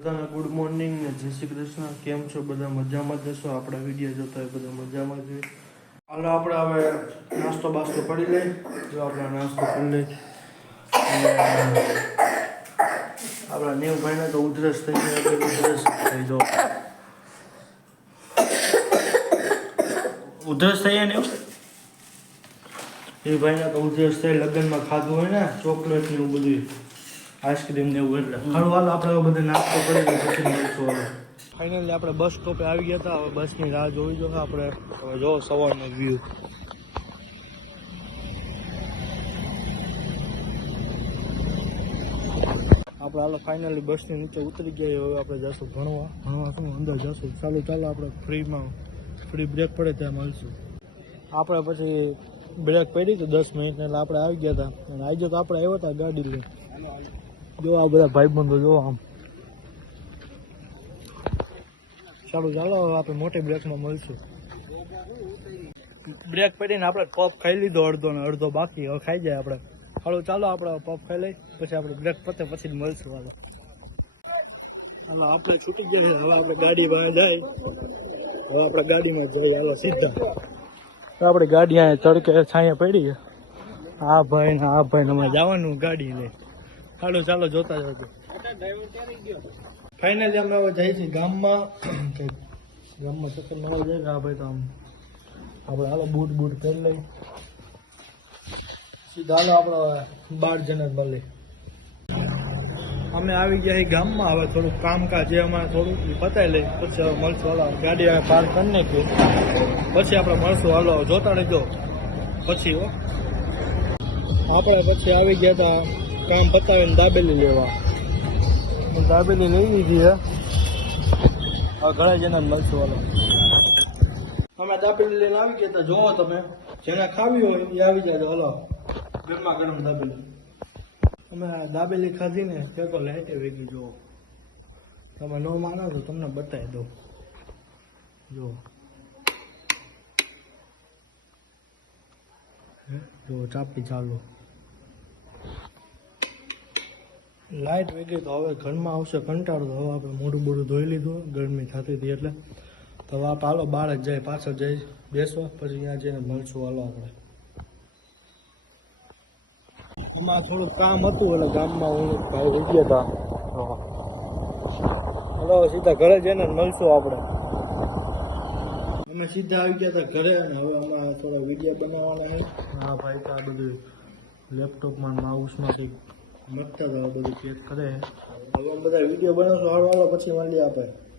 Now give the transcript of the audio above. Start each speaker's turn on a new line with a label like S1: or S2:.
S1: બધાને good morning ને જય શ્રી કૃષ્ણ. કેમ છો? બધા મજામાં જશો આપણા વીડિયો જોતા હોય બધા મજામાં જોઈએ હાલો, આપણે હવે નાસ્તો બાસ્તો કરી લઈ જો આપણે નાસ્તો કરી લઈ આપણા નેવભાઈને તો ઉધરસ થઈ જાય ઉધરસ થઈ જો. ઉધરસ થઈ ને? એ ભાઈને તો ઉધરસ થઈ, લગ્નમાં ખાધું હોય ને, ચોકલેટ ને એવું બધું આઈસ્ક્રીમ ને એવું એટલે. હારું હાલ, આપણે બધે નાસ્તો કરી પછી મળીશું ફાઇનલી આપણે બસ સ્ટોપે આવી ગયા હતા, હવે બસની રાહ જોઈ જો, આપણે હવે જો સવારનો વ્યૂ આપણે હાલ ફાઇનલી બસની નીચે ઉતરી ગયા, હવે આપણે જશું ભણવા. ભણવા શું, અંદર જશું. ચાલો ચાલો, આપણે ફ્રીમાં ફ્રી બ્રેક પડે ત્યાં મળશું. આપણે પછી બ્રેક પડી તો દસ મિનિટ એટલે આપણે આવી ગયા હતા. અને આજે તો આપણે આવ્યા હતા ગાડી લઈને. જો આ બધા ભાઈ બંધો જો આમ. ચાલો ચાલો, હવે આપણે મોટી બ્રેકમાં મળશું. બ્રેક પડીને આપણે પપ ખાઈ લીધો અડધો ને અડધો બાકી, હવે ખાઈ જાય આપણે. હાલો, ચાલો આપણે પપ ખાઈ લઈ, પછી આપણે બ્રેક પતે પછી મળશું હાલો. હાલો, આપણે છૂટી ગયા હવે આપણે ગાડી બહાર જાય. હવે આપણે ગાડીમાં જઈએ, હાલો, સીધા. આપણે ગાડી અહીંયા તડકે છાંયા પડી આ ભાઈ ને આ ભાઈ ને અમારે જવાનું ગાડી લઈ. હાલો, ચાલો, જોતા જજો. ફાઇનલી અમે હવે જઈએ છીએ ગામમાં. ગામમાં ચક્કર મળવા જાય આ ભાઈ તો આમ આપણે હાલો, બૂટ બૂટ પહેરી લઈ. સીધા હાલો આપણે બાર જણ મળે. અમે આવી ગયા ગામમાં, હવે થોડુંક કામકાજ જે અમારે થોડુંક પતાવી લઈ. પછી હવે મળશું, હાલો ગાડી હવે પાર કરી નાખી પછી આપણે મળશું, હાલો જોતા રહેજો. પછી હો. આપણે પછી આવી ગયા હતા કામ પતાવીને દાબેલી લેવા. દાબેલી લઈ લીધી હે. હવે ઘણા જણા મળશું હાલો અમે દાબેલી લઈને આવી ગયા જોવો તમે. જેને ખાવી હોય એ આવી જાય હાલો. ગરમા ગરમ દાબેલી. અમે આ દાબેલી ખાધી ને તે તો લાઈટે વેગી જુઓ. તમે ન માનો તો તમને બતાવી દઉં. હે? જુઓ ચાપી ચાલુ. લાઈટ વેગી તો હવે ઘરમાં આવશે, કંટાળો તો હવે આપણે મોઢું મોઢું ધોઈ લીધું, ગરમી થતી હતી એટલે. તો હવે આપણે બહાર જ જાય, પાછળ જઈ બેસવા, પછી ત્યાં જઈને મળશું, હાલો આપણે. આમાં થોડું કામ હતું એટલે ગામમાં હું ભાઈ રહી ગયા હતા હલો સીધા ઘરે જઈને મળશું આપણે. અમે સીધા આવી ગયા હતા ઘરે અને હવે અમારે થોડા વીડિયો બનાવવાના હા, ભાઈ, તો આ બધું લેપટોપમાં માઉસમાં કંઈક મગતા હતા બધું ચેક કરે હવે બધા વીડિયો બનાવશો હાલો પછી મળી આપણે